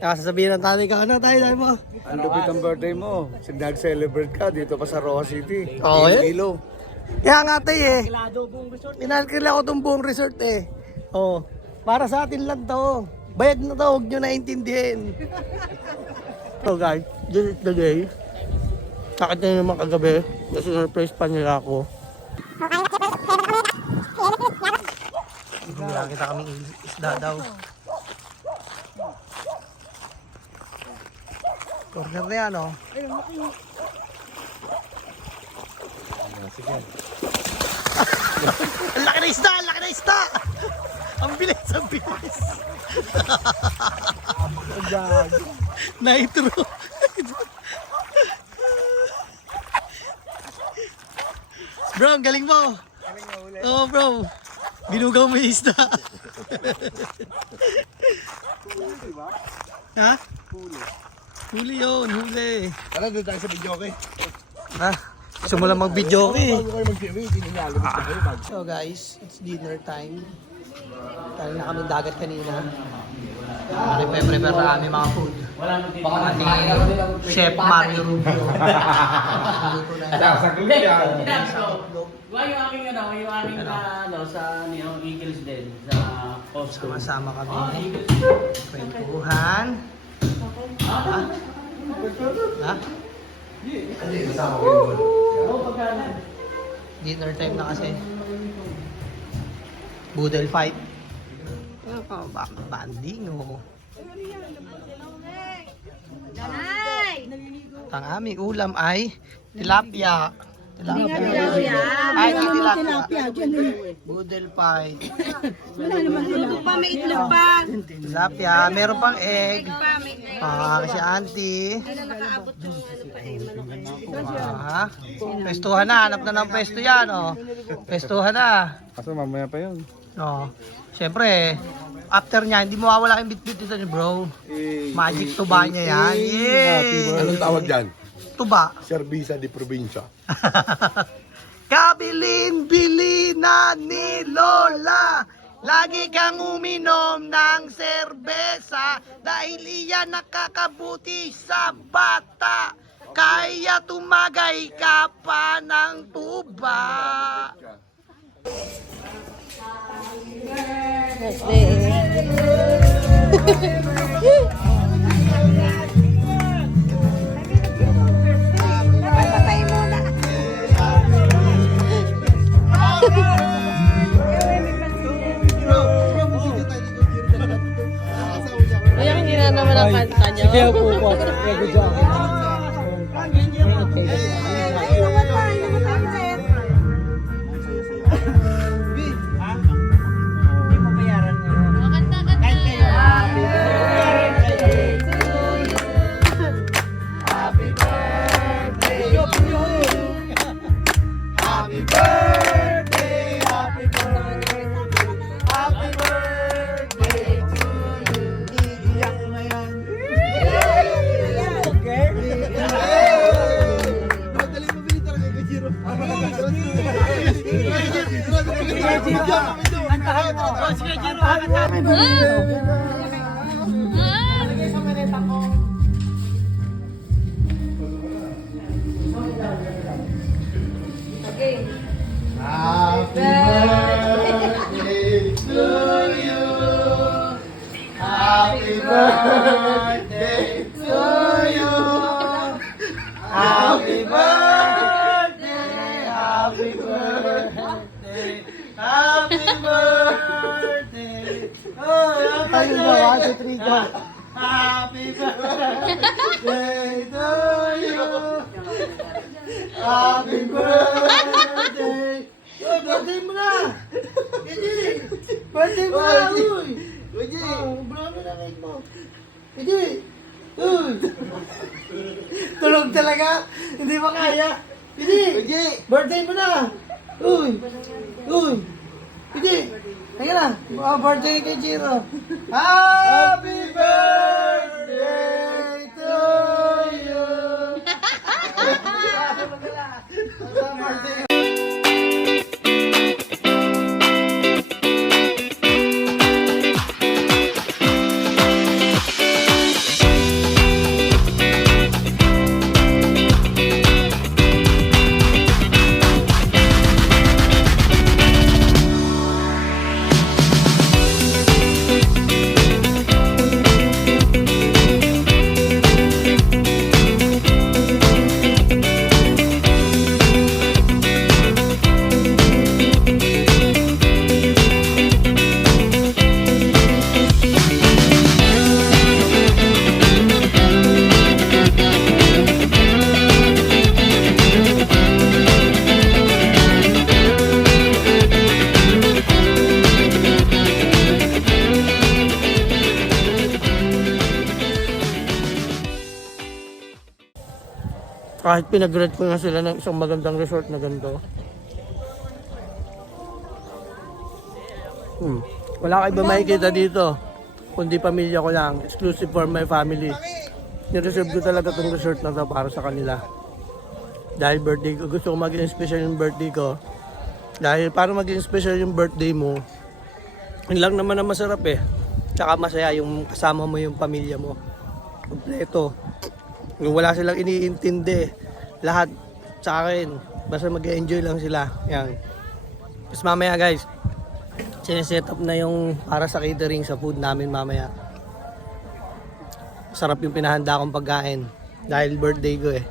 Sasabihin ng tatay ka, ano tayo mo? Ang lupit ang birthday mo. Nag-celebrate ka dito pa sa Roa City. Oo, Iloilo. Kaya nga tayo eh. Pinalkila ko itong buong resort eh. Oh, para sa atin lang to. Bayad na to, huwag nyo naintindihin. So guys, this is the day. Nakita nyo naman kagabi. Kasi surprise pa nila ako. Nakita kaming isda daw. Corner na yan, oh. Sige. Ang laki na isda! Ang laki na isda! Ang bilis! Ang bilis! Nitro! Bro, ang galing mo! Oo, bro! Binugaw mo yung isda! Ha? Huli yun, huli. Tara, doon tayo sa video, okay? Ha? Gusto mo lang mag-video eh. Bago kayo mag-video, tinigalo mo kayo bago. So guys, it's dinner time. Tayo na kami dagat kanina. Prepare na kami mga food. Ating Chef Mario Rubio. Luto na yun. Yung aking sa Eagles din, sa Costco. Sama-sama kami. Kwentuhan. Ha? Ha? Dinner time na kasi. Boodle fight. Banding oh. Ang aming ulam ay tilapia. Tilapia. Ay, tilapia. Boodle fight. Luto pa, may itlog pa. Tilapia. Meron pang egg. Si auntie. Pestuhan na. Hanap na ng pesto yan. Oh. Pestuhan na. Kaso mamaya pa yun. Oh. Siyempre, after niya, hindi mawawala yung bit-bit ito ni bro. Magic tuba niya yan. Yay! Anong tawag dyan? Tuba. Servisa di probinsya. Kabilin-bilinan ni Lola. Lagi kang uminom ng serbesa dahil iyan nakakabuti sa bata. Kaya tumagay ka pa ng tuba. Patay muna. Kaya hindi na naman ang kanta niya. Sige po po. Sige po. Happy birthday to you. Happy birthday. Oh, birthday mo na. Birthday mo na, uy. Bravo na cake mo. Hindi. Uy. Tulog talaga. Hindi mo kaya. Hindi. Birthday mo na. Uy. Hindi. Teka na. Birthday kay Jiro. Happy birthday to you. Kahit pinag-rent ko na sila ng isang magandang resort na ganito. Wala kayo ba makikita dito? Kundi pamilya ko lang. Exclusive for my family. Nireserve ko talaga itong resort na to para sa kanila. Dahil birthday ko, gusto ko maging special yung birthday ko. Dahil para maging special yung birthday mo, yun lang naman ang masarap eh. Tsaka masaya yung kasama mo yung pamilya mo. Kompleto. Yung wala silang iniintindi. Lahat sa akin. Basta mag-enjoy lang sila. Yan. Tapos mamaya guys, sineset up na yung para sa catering sa food namin mamaya. Sarap yung pinahanda kong pagkain. Dahil birthday ko eh.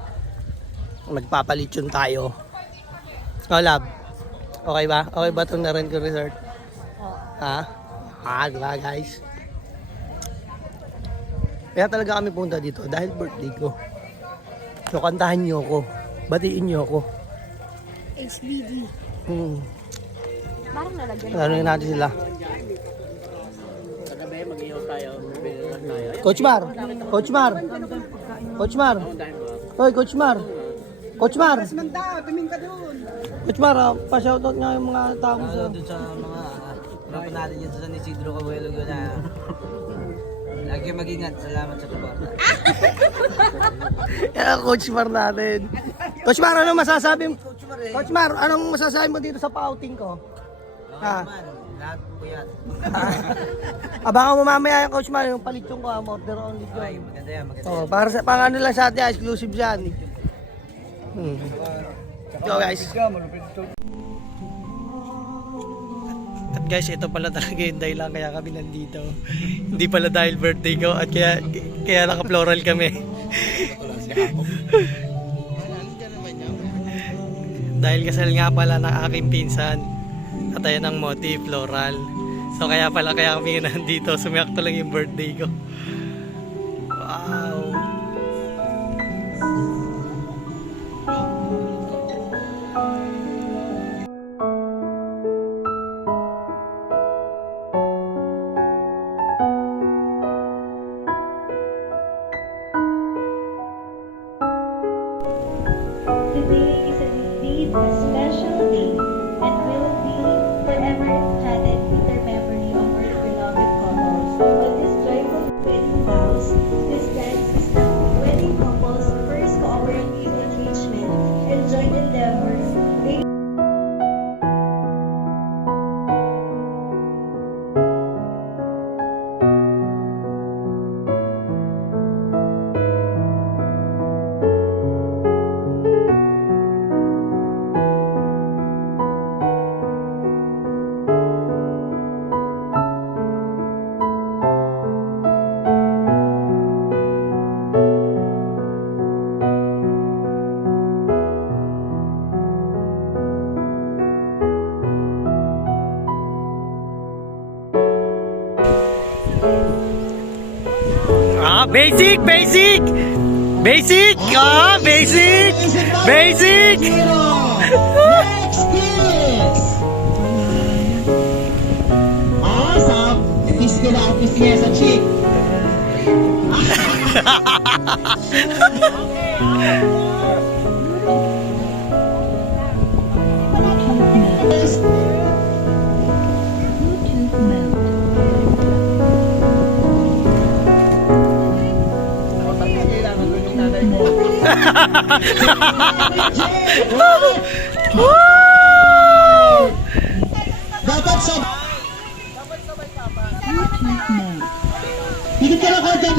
Magpapalitsyon tayo. Oh love, okay ba? Okay ba itong na-rent ko resort? Ha? Diba guys? Kaya talaga kami punta dito dahil birthday ko. So kantahan nyo ako. Batiin nyo ako. HBD. Parang nalagyan. Tanungin natin sila. Kagabi, mag-ihaw tayo. Bibili tayo. Coach Mar! Coach Mar! Coach Mar! Hoy, Coach Mar! Coach Mar! Coach Mar, pa-shoutout nga yung mga tao mo sa... Doon sa mga natin yun sa San Isidro Cabuelo na lagi mag-ingat. Salamat sa suporta. Yan, Coach Mar natin. Coach Mar, ano masasabi mo? Coach Mar, anong masasabi mo dito sa pa-outing ko? Ha? Lahat po yan. Abangan mo mamaya yung Coach Mar, yung palitong ko, order only ko. Ay, maganda yan. Maganda Oh, para sa pang ano lang sa atin, exclusive yan. Go guys. At guys, ito pala talaga yung dahilan kaya kami nandito. Hindi pala dahil birthday ko at kaya naka-floral kami. Dahil kasal nga pala ng aking pinsan at ayan ang motif, floral. So kaya kami nandito, sumiakto lang yung birthday ko. Wow. Today is indeed a special day and will be forever enchanted with the memory of our beloved couples. On this joyful wedding vows, this dance is the wedding couple's first cooperative engagement and joint endeavor. Basic! Basic! Basic! Basic! Basic! Next kiss! Awesome! Kiss ko na ang kiss niya sa cheek. Dapat sa... Higit ka lang ka dyan.